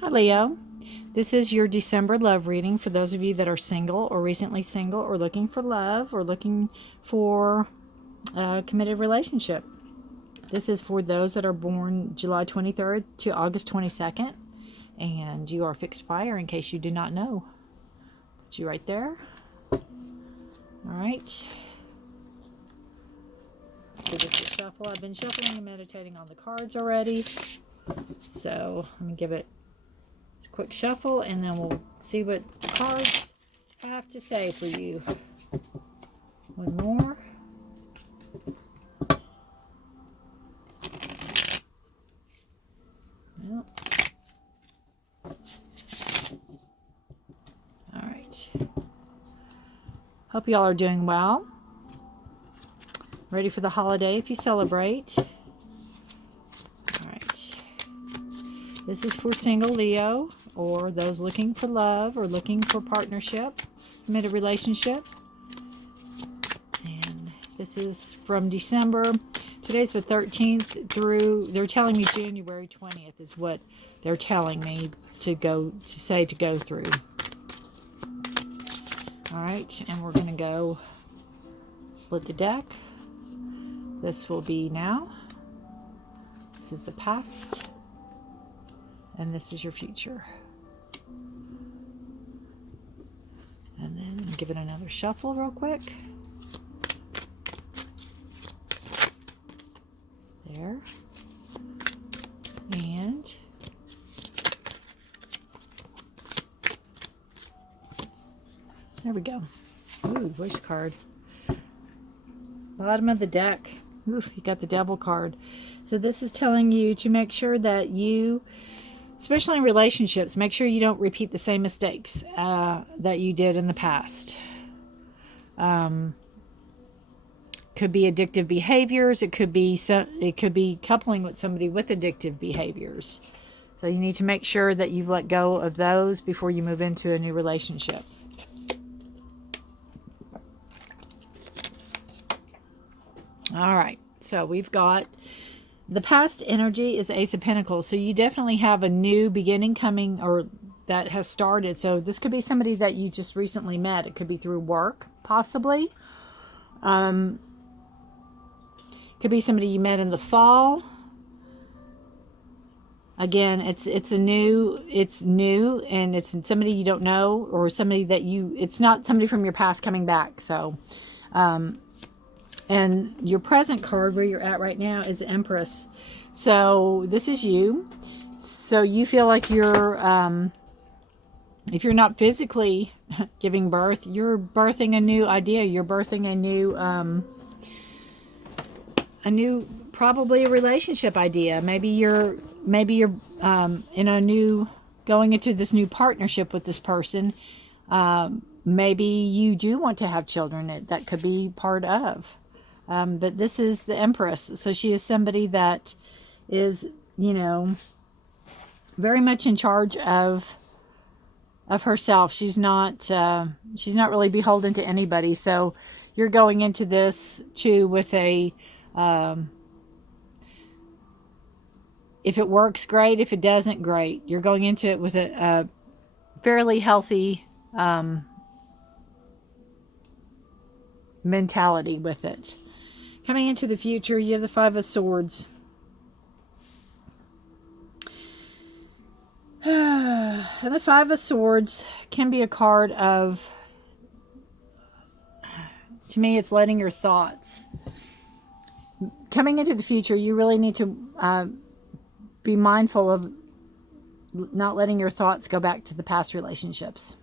Hi Leo, this is your December love reading for those of you that are single or recently single or looking for love or looking for a committed relationship. This is for those that are born July 23rd to August 22nd, and you are fixed fire in case you do not know. Put you right there. All right. Let's give this a shuffle. I've been shuffling and meditating on the cards already, so let me give it quick shuffle and then we'll see what cards have to say for you. One more. Yep. All right. Hope y'all are doing well. Ready for the holiday if you celebrate. All right. This is for single Leo or those looking for love or looking for partnership, committed relationship. And this is from December. Today's the 13th through, they're telling me January 20th is what they're telling me to go through. All right, and we're going to go split the deck. This will be now. This is the past. And this is your future. And then give it another shuffle real quick. There. And there we go. Ooh, voice card. Bottom of the deck. Oof, you got the Devil card. So this is telling you to make sure that you, especially in relationships, make sure you don't repeat the same mistakes that you did in the past. Could be addictive behaviors. It could be coupling with somebody with addictive behaviors. So you need to make sure that you've let go of those before you move into a new relationship. All right. So we've got the past energy is Ace of Pentacles. So you definitely have a new beginning coming or that has started. So this could be somebody that you just recently met. It could be through work, possibly. Could be somebody you met in the fall. Again, it's new and it's somebody you don't know or somebody that it's not somebody from your past coming back. So, and your present card where you're at right now is Empress. So this is you. So you feel like you're, if you're not physically giving birth, you're birthing a new idea. You're birthing probably a relationship idea. Maybe you're going into this new partnership with this person. Maybe you do want to have children. That could be part of. But this is the Empress. So she is somebody that is, very much in charge of herself. She's not really beholden to anybody. So you're going into this too with a, if it works, great. If it doesn't, great. You're going into it with a fairly healthy mentality with it. Coming into the future, you have the Five of Swords. And the Five of Swords can be a card of, to me, it's letting your thoughts. Coming into the future, you really need to be mindful of not letting your thoughts go back to the past relationships.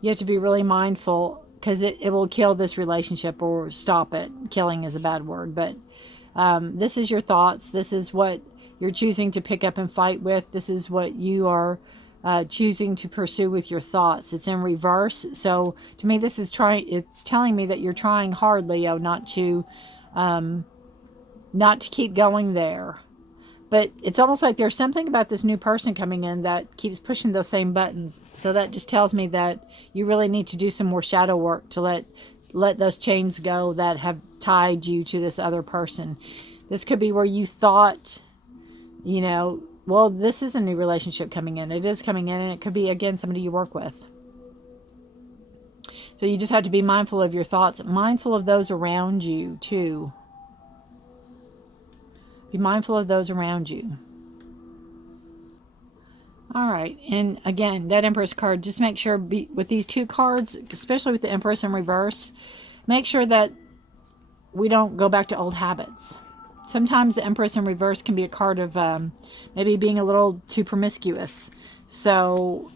You have to be really mindful because it will kill this relationship or stop it. Killing is a bad word, but this is your thoughts. This is what you're choosing to pick up and fight with. This is what you are choosing to pursue with your thoughts. It's in reverse. So to me, it's telling me that you're trying hard, Leo, not to keep going there. But it's almost like there's something about this new person coming in that keeps pushing those same buttons. So that just tells me that you really need to do some more shadow work to let those chains go that have tied you to this other person. This could be where you thought you know, well, this is a new relationship coming in. It is coming in, and it could be, again, somebody you work with. So you just have to be mindful of your thoughts, mindful of those around you, too. Be mindful of those around you. All right. And again, that Empress card, just make sure with these two cards, especially with the Empress in reverse, make sure that we don't go back to old habits. Sometimes the Empress in reverse can be a card of maybe being a little too promiscuous. So,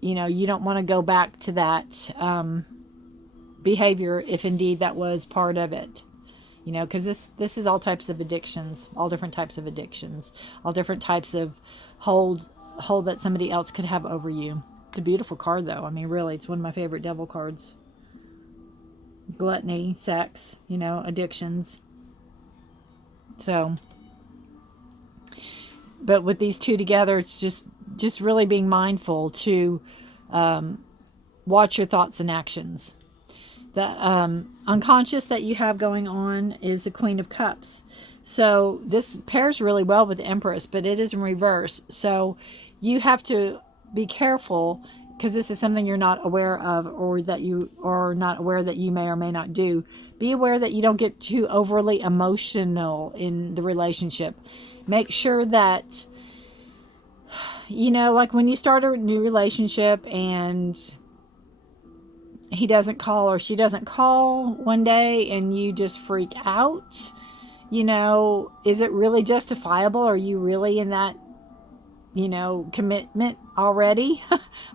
you know, you don't want to go back to that behavior if indeed that was part of it. You know, because this is all types of addictions, all different types of addictions, all different types of hold that somebody else could have over you. It's a beautiful card, though. I mean, really, it's one of my favorite devil cards. Gluttony, sex, you know, addictions. So, but with these two together, it's just really being mindful to watch your thoughts and actions. The unconscious that you have going on is the Queen of Cups. So this pairs really well with the Empress, but it is in reverse. So you have to be careful, because this is something you're not aware of, or that you are not aware that you may or may not do. Be aware that you don't get too overly emotional in the relationship. Make sure that, you know, like when you start a new relationship and he doesn't call or she doesn't call one day and you just freak out, you know, is it really justifiable? Are you really in that, you know, commitment already?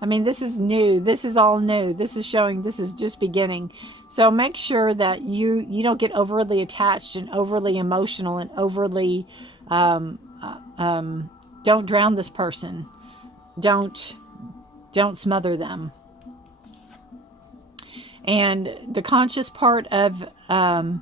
I mean, this is new. This is all new. This is showing this is just beginning. So make sure that you don't get overly attached and overly emotional and overly, don't drown this person. Don't smother them. And the conscious part of the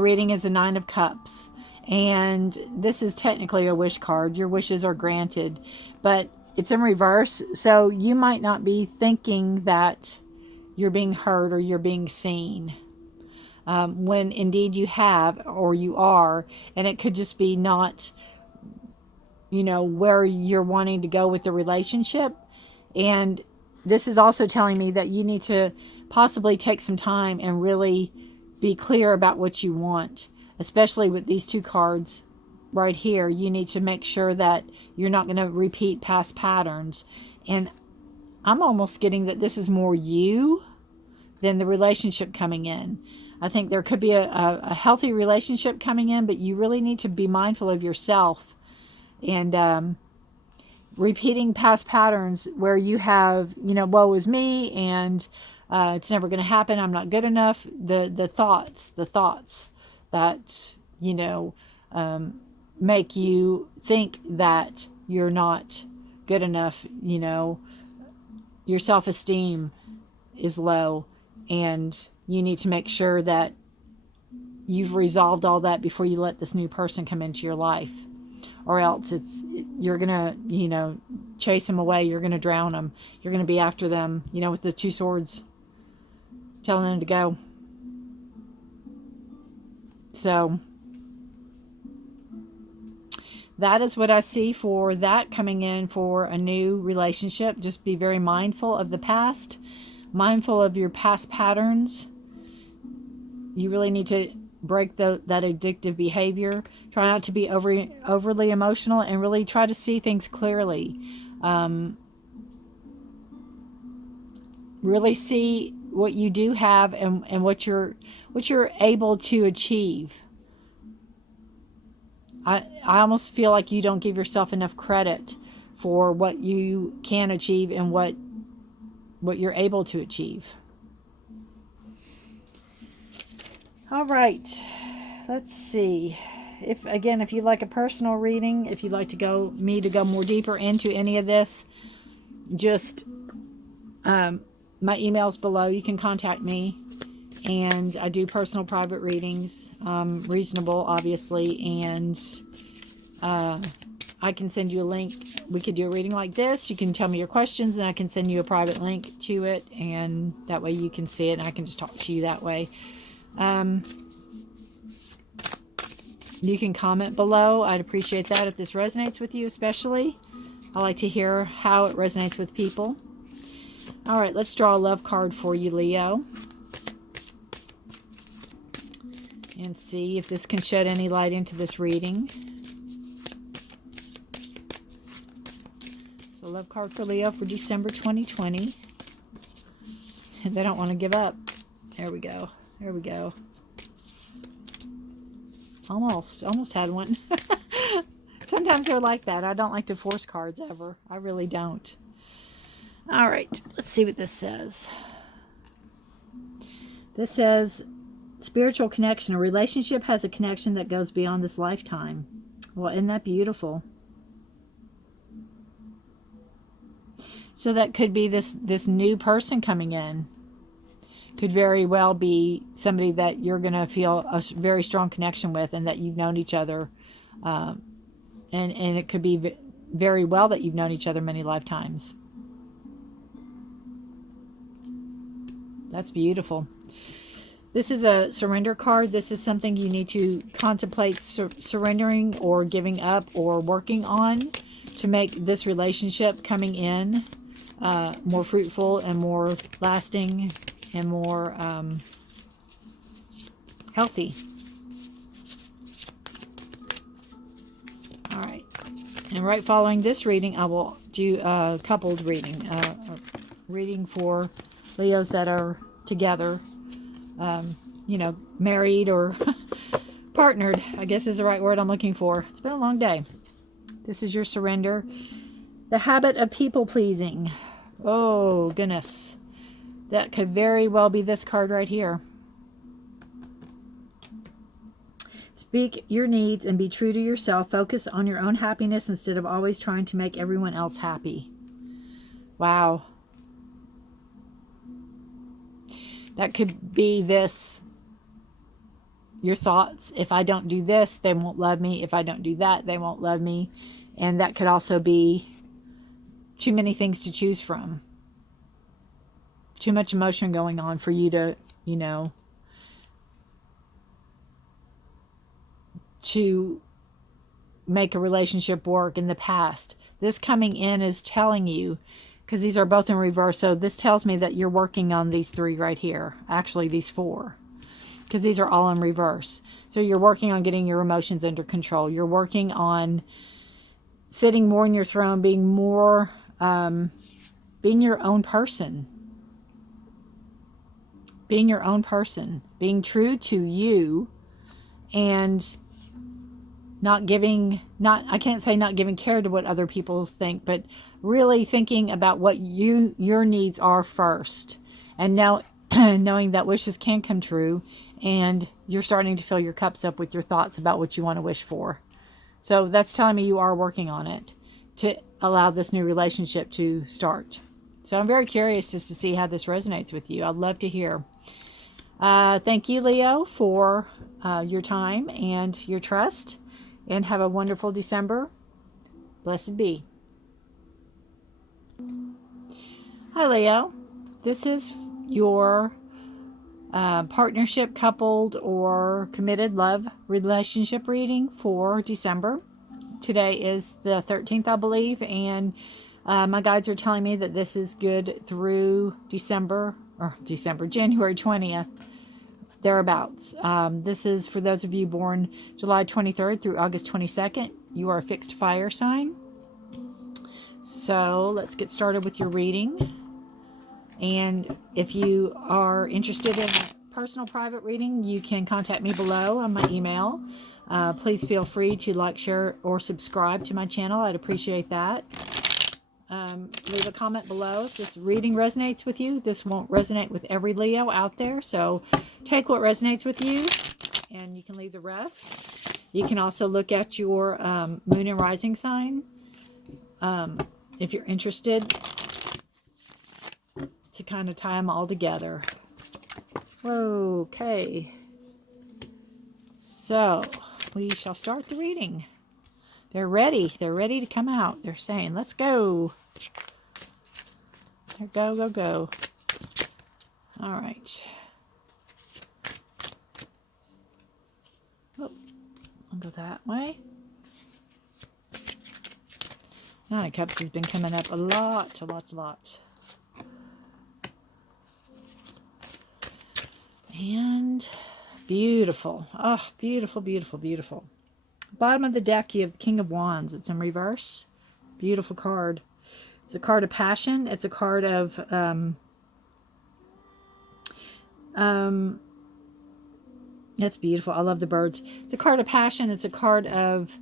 reading is the Nine of Cups. And this is technically a wish card. Your wishes are granted, but it's in reverse. So you might not be thinking that you're being heard or you're being seen, when indeed you have, or you are. And it could just be not, you know, where you're wanting to go with the relationship. And this is also telling me that you need to possibly take some time and really be clear about what you want, especially with these two cards right here. You need to make sure that you're not going to repeat past patterns. And I'm almost getting that this is more you than the relationship coming in. I think there could be a healthy relationship coming in, but you really need to be mindful of yourself. And repeating past patterns where you have, you know, woe is me, and it's never going to happen, I'm not good enough. The thoughts that, you know, make you think that you're not good enough, you know, your self-esteem is low, and you need to make sure that you've resolved all that before you let this new person come into your life. Or else you're going to, you know, chase them away. You're going to drown them. You're going to be after them, you know, with the two swords, telling them to go. So that is what I see for that coming in for a new relationship. Just be very mindful of the past, mindful of your past patterns. You really need to break that addictive behavior. Try not to be overly emotional, and really try to see things clearly. Really see what you do have and what you're able to achieve. I almost feel like you don't give yourself enough credit for what you can achieve and what you're able to achieve. All right, let's see. If you'd like a personal reading, if you'd like to go more deeper into any of this, just my email's below. You can contact me, and I do personal private readings, reasonable, obviously, and I can send you a link. We could do a reading like this. You can tell me your questions, and I can send you a private link to it, and that way you can see it, and I can just talk to you that way. You can comment below. I'd appreciate that if this resonates with you especially. I like to hear how it resonates with people. All right, let's draw a love card for you, Leo. And see if this can shed any light into this reading. So love card for Leo for December 2020. And they don't want to give up. There we go. There we go. Almost had one. Sometimes they're like that. I don't like to force cards ever. I really don't. All right, let's see what this says. This says, spiritual connection. A relationship has a connection that goes beyond this lifetime. Well, isn't that beautiful? So that could be this new person coming in. Could very well be somebody that you're going to feel a very strong connection with, and that you've known each other. And it could be very well that you've known each other many lifetimes. That's beautiful. This is a surrender card. This is something you need to contemplate surrendering or giving up or working on to make this relationship coming in more fruitful and more lasting and more healthy. All right. And right following this reading, I will do a coupled reading. A reading for Leos that are together, you know, married or partnered, I guess is the right word I'm looking for. It's been a long day. This is your surrender. The habit of people pleasing. Oh, goodness. That could very well be this card right here. Speak your needs and be true to yourself. Focus on your own happiness instead of always trying to make everyone else happy. Wow. That could be this, your thoughts. If I don't do this, they won't love me. If I don't do that, they won't love me. And that could also be too many things to choose from. Too much emotion going on for you to, you know, to make a relationship work in the past. This coming in is telling you, because these are both in reverse, so this tells me that you're working on these three right here. Actually, these four, because these are all in reverse. So you're working on getting your emotions under control. You're working on sitting more in your throne, being more, being your own person. Being your own person. Being true to you and not giving, I can't say not giving care to what other people think, but really thinking about what your needs are first. And now knowing that wishes can come true, and you're starting to fill your cups up with your thoughts about what you want to wish for. So that's telling me you are working on it to allow this new relationship to start. So I'm very curious just to see how this resonates with you. I'd love to hear. Thank you, Leo, for your time and your trust. And have a wonderful December. Blessed be. Hi, Leo. This is your partnership, coupled, or committed love relationship reading for December. Today is the 13th, I believe, and my guides are telling me that this is good through January 20th. Thereabouts. This is for those of you born July 23rd through August 22nd. You are a fixed fire sign. So let's get started with your reading. And if you are interested in a personal private reading, you can contact me below on my email. Please feel free to like, share, or subscribe to my channel. I'd appreciate that. Leave a comment below if this reading resonates with you. This won't resonate with every Leo out there, so take what resonates with you and you can leave the rest. You can also look at your moon and rising sign if you're interested, to kind of tie them all together. Okay, so we shall start the reading. They're ready to come out. They're saying, let's go. Go. All right. Oh, I'll go that way. Nine of Cups has been coming up a lot. And beautiful. Oh, beautiful, beautiful, beautiful. Bottom of the deck, you have the King of Wands. It's in reverse. Beautiful card. It's a card of passion. It's a card of that's beautiful. I love the birds. It's a card of passion. It's a card of,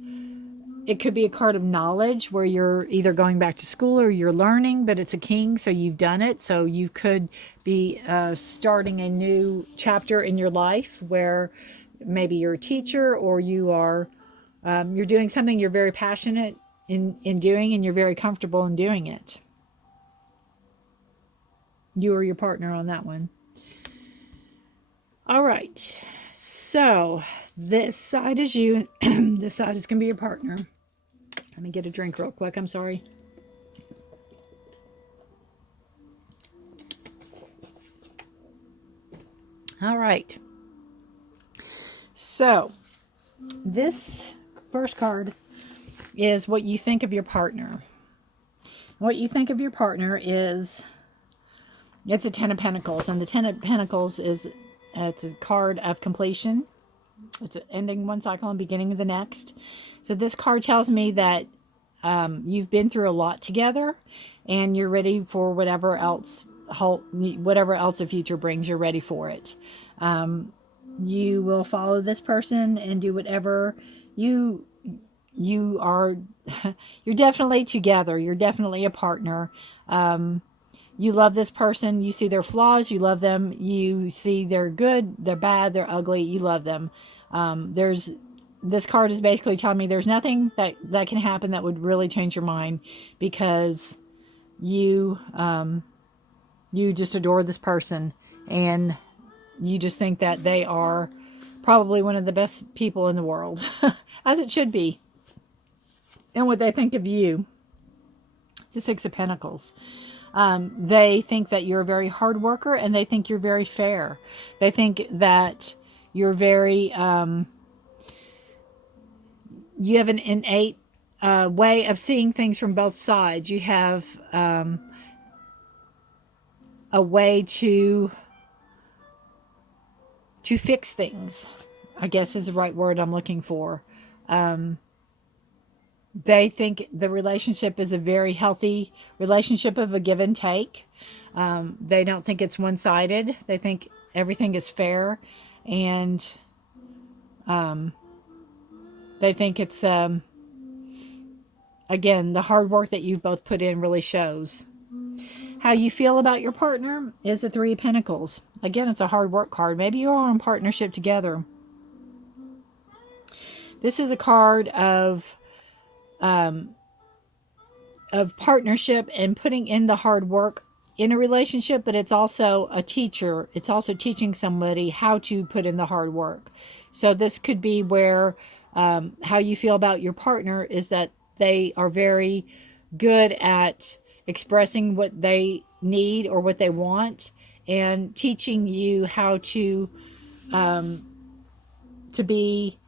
it could be a card of knowledge where you're either going back to school or you're learning, but it's a king, so you've done it. So you could be starting a new chapter in your life where maybe you're a teacher, or you are you're doing something you're very passionate in doing, and you're very comfortable in doing it. You or your partner on that one. All right. So this side is you. This side is going to be your partner. Let me get a drink real quick. I'm sorry. All right. So this first card is what you think of your partner. What you think of your partner is, it's a Ten of Pentacles, and the Ten of Pentacles is it's a card of completion. It's ending one cycle and beginning of the next. So this card tells me that you've been through a lot together, and you're ready for whatever else the future brings. You're ready for it. You will follow this person and do whatever you are. You're definitely together. You're definitely a partner. You love this person. You see their flaws. You love them. You see they're good, they're bad, they're ugly. You love them. This card is basically telling me there's nothing that can happen that would really change your mind, because you just adore this person, and you just think that they are probably one of the best people in the world, as it should be. And what they think of you. It's the Six of Pentacles. They think that you're a very hard worker, and they think you're very fair. They think that you're very, you have an innate way of seeing things from both sides. You have a way to fix things, I guess is the right word I'm looking for. They think the relationship is a very healthy relationship of a give and take. They don't think it's one-sided. They think everything is fair, and they think it's, again, the hard work that you've both put in really shows. How you feel about your partner is the Three of Pentacles. Again, it's a hard work card. Maybe you are in partnership together. This is a card of partnership and putting in the hard work in a relationship, but it's also a teacher. It's also teaching somebody how to put in the hard work. So this could be where how you feel about your partner is that they are very good at expressing what they need or what they want, and teaching you how to be,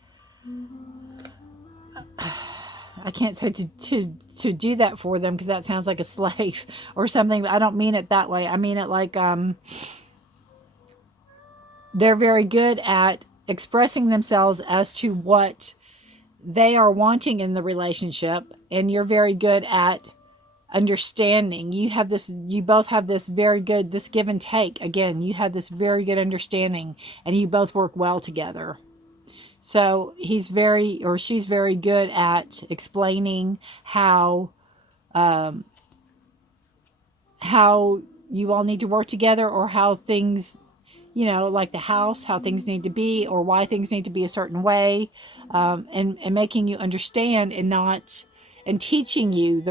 I can't say to do that for them, because that sounds like a slave or something. I don't mean it that way. I mean it like they're very good at expressing themselves as to what they are wanting in the relationship, and you're very good at understanding. You both have this very good, this give and take. Again, you have this very good understanding, and you both work well together. So he's very, or she's very good at explaining how you all need to work together, or how things, you know, like the house, how things need to be, or why things need to be a certain way, and making you understand, and not, and teaching you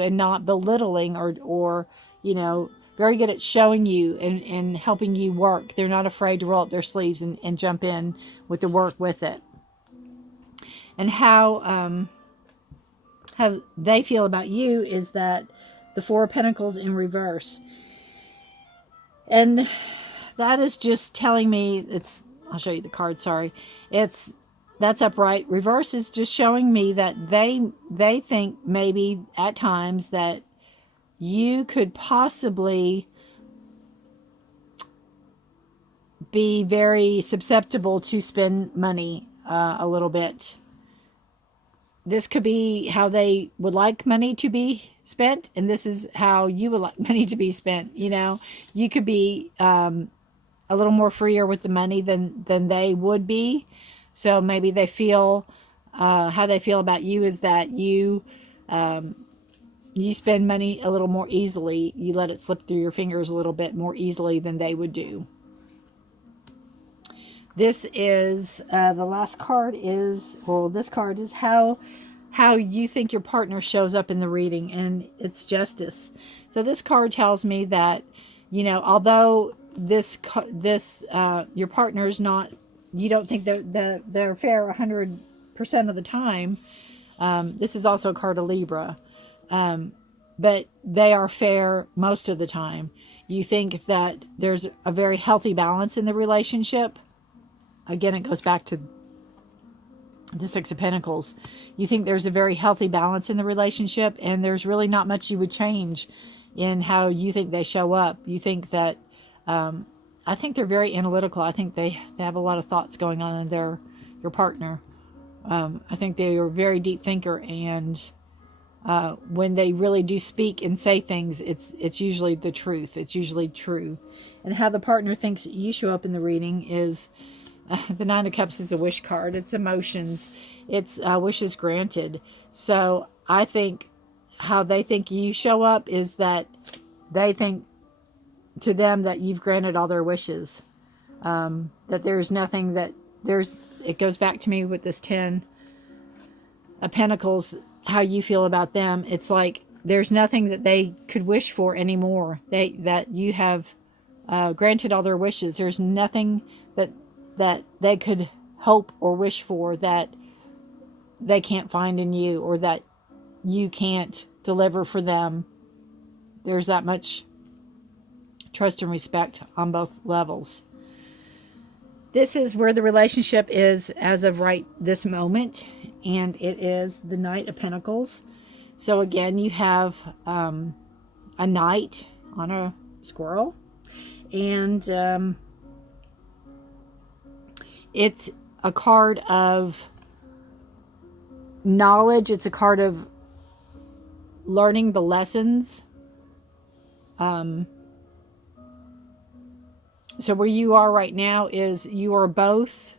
and not belittling, or you know, very good at showing you and helping you work. They're not afraid to roll up their sleeves and jump in with the work with it. And how they feel about you is that the Four of Pentacles in reverse. And that is just telling me, I'll show you the card, sorry. It's That's upright. Reverse is just showing me that they think maybe at times that you could possibly be very susceptible to spend money a little bit. This could be how they would like money to be spent, and this is how you would like money to be spent. You know, you could be a little more freer with the money than they would be. So maybe they feel how they feel about you is that you spend money a little more easily. You let it slip through your fingers a little bit more easily than they would do. This is the last card is, well, this card is how you think your partner shows up in the reading, and it's Justice. So this card tells me that, you know, although your partner's not, you don't think they're fair 100% of the time. This is also a card of Libra, but they are fair most of the time. You think that there's a very healthy balance in the relationship. Again, it goes back to the Six of Pentacles. You think there's a very healthy balance in the relationship, and there's really not much you would change in how you think they show up. You think that, I think they're very analytical. I think they have a lot of thoughts going on in your partner. I think they are a very deep thinker, and when they really do speak and say things, it's usually the truth. It's usually true. And how the partner thinks you show up in the reading is, the Nine of Cups is a wish card. It's emotions. It's wishes granted. So I think how they think you show up is that they think to them that you've granted all their wishes. That there's nothing that it goes back to me with this 10 of Pentacles, how you feel about them. It's like there's nothing that they could wish for anymore. That you have granted all their wishes. There's nothing that they could hope or wish for that they can't find in you, or that you can't deliver for them. There's that much trust and respect on both levels. This is where the relationship is as of right this moment, and it is the Knight of Pentacles. So again, you have a knight on a squirrel, and it's a card of knowledge. It's a card of learning the lessons. So where you are right now is you are both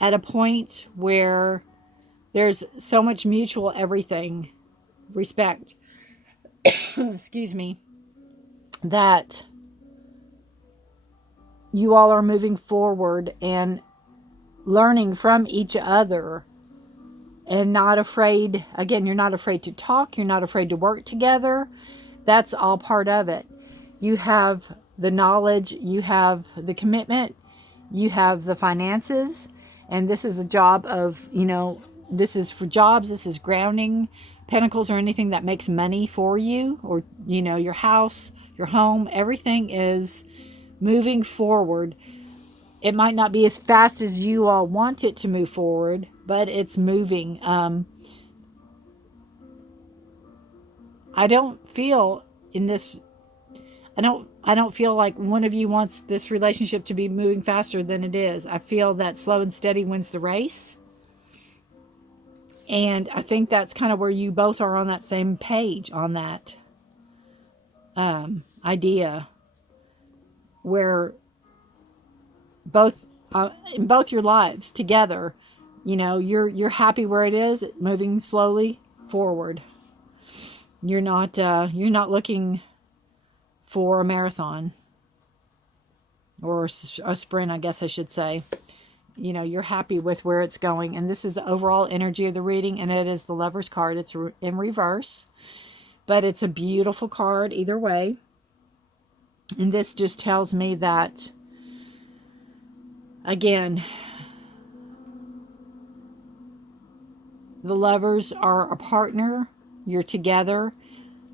at a point where there's so much mutual everything, respect, excuse me, that you all are moving forward and learning from each other, and not afraid. Again, you're not afraid to talk. You're not afraid to work together. That's all part of it. You have the knowledge. You have the commitment. You have the finances. And this is a job of, you know, this is for jobs. This is grounding. Pentacles or anything that makes money for you, or, you know, your house, your home, everything is moving forward. It might not be as fast as you all want it to move forward, but it's moving. I don't feel in this, I don't feel like one of you wants this relationship to be moving faster than it is. I feel that slow and steady wins the race. And I think that's kind of where you both are on that same page on that idea, where both in both your lives together, you know, you're happy where it is, moving slowly forward. You're not looking for a marathon or a sprint, I guess I should say. You know, you're happy with where it's going, and this is the overall energy of the reading, and it is the Lover's card. It's in reverse, but it's a beautiful card either way. And this just tells me that, again, the Lovers are a partner. You're together,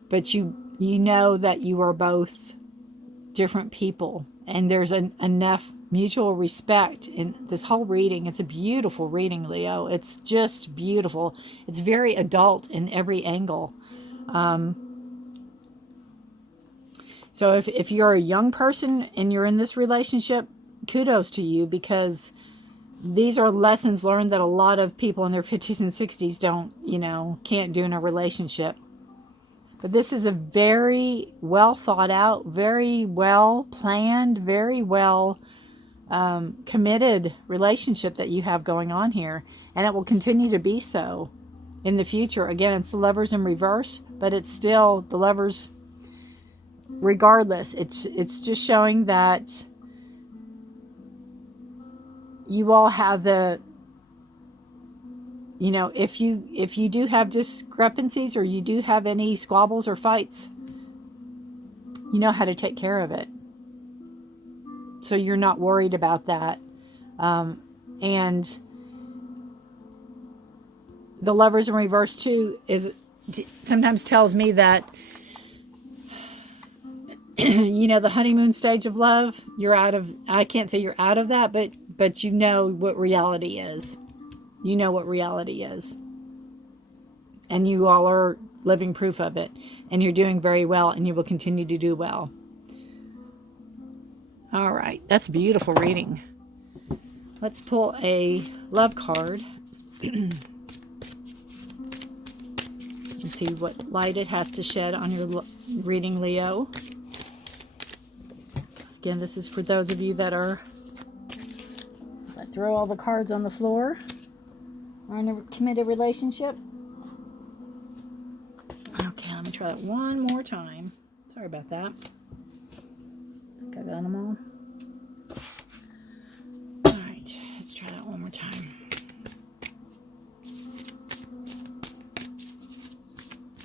but you know that you are both different people, and there's enough mutual respect in this whole reading. It's a beautiful reading, Leo. It's just beautiful. It's very adult in every angle. So if you're a young person and you're in this relationship, kudos to you, because these are lessons learned that a lot of people in their 50s and 60s don't, can't do in a relationship. But this is a very well thought out, very well planned, very well committed relationship that you have going on here. And it will continue to be so in the future. Again, it's the Lovers in reverse, but it's still the Lovers regardless. It's just showing that you all have the, if you do have discrepancies or you do have any squabbles or fights, you know how to take care of it. So you're not worried about that. And the Lovers in reverse too sometimes tells me that the honeymoon stage of love, you're out of, I can't say you're out of that, but you know what reality is. You know what reality is. And you all are living proof of it. And you're doing very well, and you will continue to do well. All right, that's a beautiful reading. Let's pull a love card. And see what light it has to shed on your reading, Leo. Again, this is for those of you that are, as I throw all the cards on the floor, are in a committed relationship. Okay, let me try that one more time. Sorry about that. I think I got them all. All right, let's try that one more time.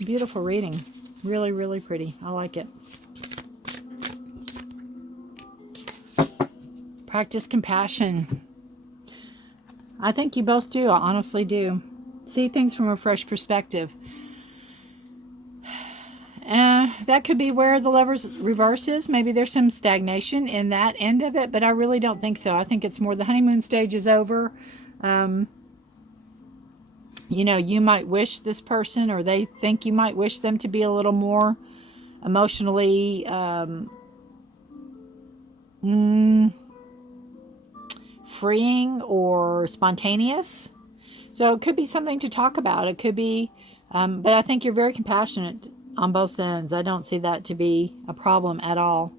Beautiful reading. Really, really pretty. I like it. Practice compassion. I think you both do. I honestly do. See things from a fresh perspective. That could be where the Lovers reverse is. Maybe there's some stagnation in that end of it, but I really don't think so. I think it's more the honeymoon stage is over. You might wish this person, or they think you might wish them to be a little more emotionally freeing or spontaneous. So it could be something to talk about. It could be, but I think you're very compassionate on both ends. I don't see that to be a problem at all.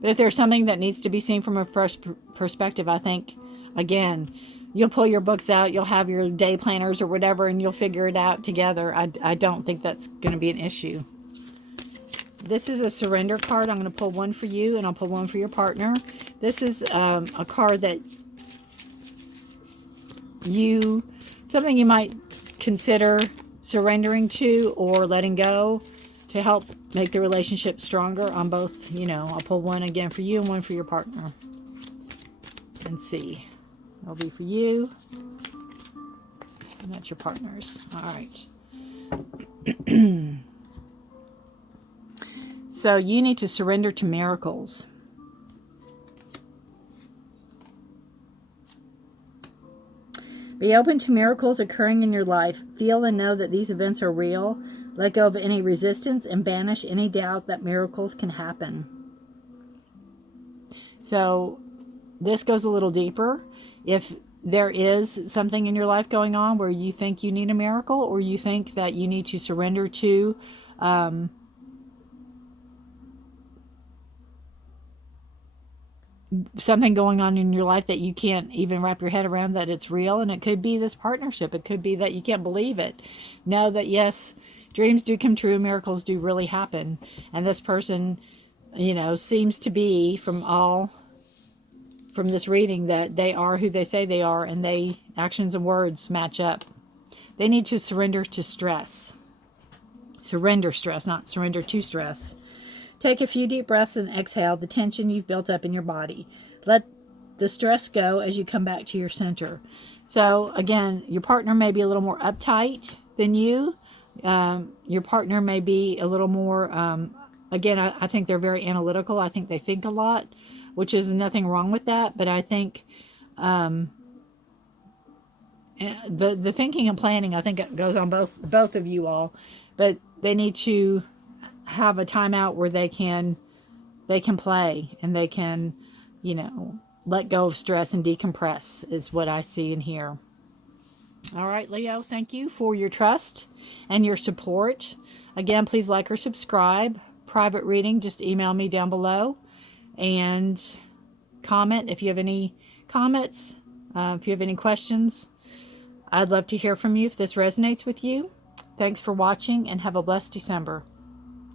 But if there's something that needs to be seen from a fresh perspective, I think, again, you'll pull your books out, you'll have your day planners or whatever, and you'll figure it out together. I don't think that's going to be an issue. This is a surrender card. I'm going to pull one for you, and I'll pull one for your partner. This is a card that something you might consider surrendering to or letting go to help make the relationship stronger on both. I'll pull one again for you and one for your partner. And see. That'll be for you. And that's your partners. All right. So you need to surrender to miracles. Be open to miracles occurring in your life. Feel and know that these events are real. Let go of any resistance and banish any doubt that miracles can happen. So this goes a little deeper. If there is something in your life going on where you think you need a miracle, or you think that you need to surrender to something going on in your life that you can't even wrap your head around, that it's real, and it could be this partnership. It could be that you can't believe it. Know that, yes, dreams do come true, miracles do really happen, and this person, seems to be, from this reading, that they are who they say they are, and actions and words match up. They need to surrender to stress. Surrender stress, not surrender to stress. Take a few deep breaths and exhale the tension you've built up in your body. Let the stress go as you come back to your center. So again, your partner may be a little more uptight than you. Your partner may be a little more Again, I think they're very analytical. I think they think a lot, which is nothing wrong with that. But I think the thinking and planning, I think it goes on both of you all. But they need to have a timeout where they can play and they can, you know, let go of stress and decompress is what I see and hear. All right, Leo, thank you for your trust and your support. Again, please like or subscribe. Private reading, just email me down below and comment if you have any comments, if you have any questions. I'd love to hear from you if this resonates with you. Thanks for watching and have a blessed December.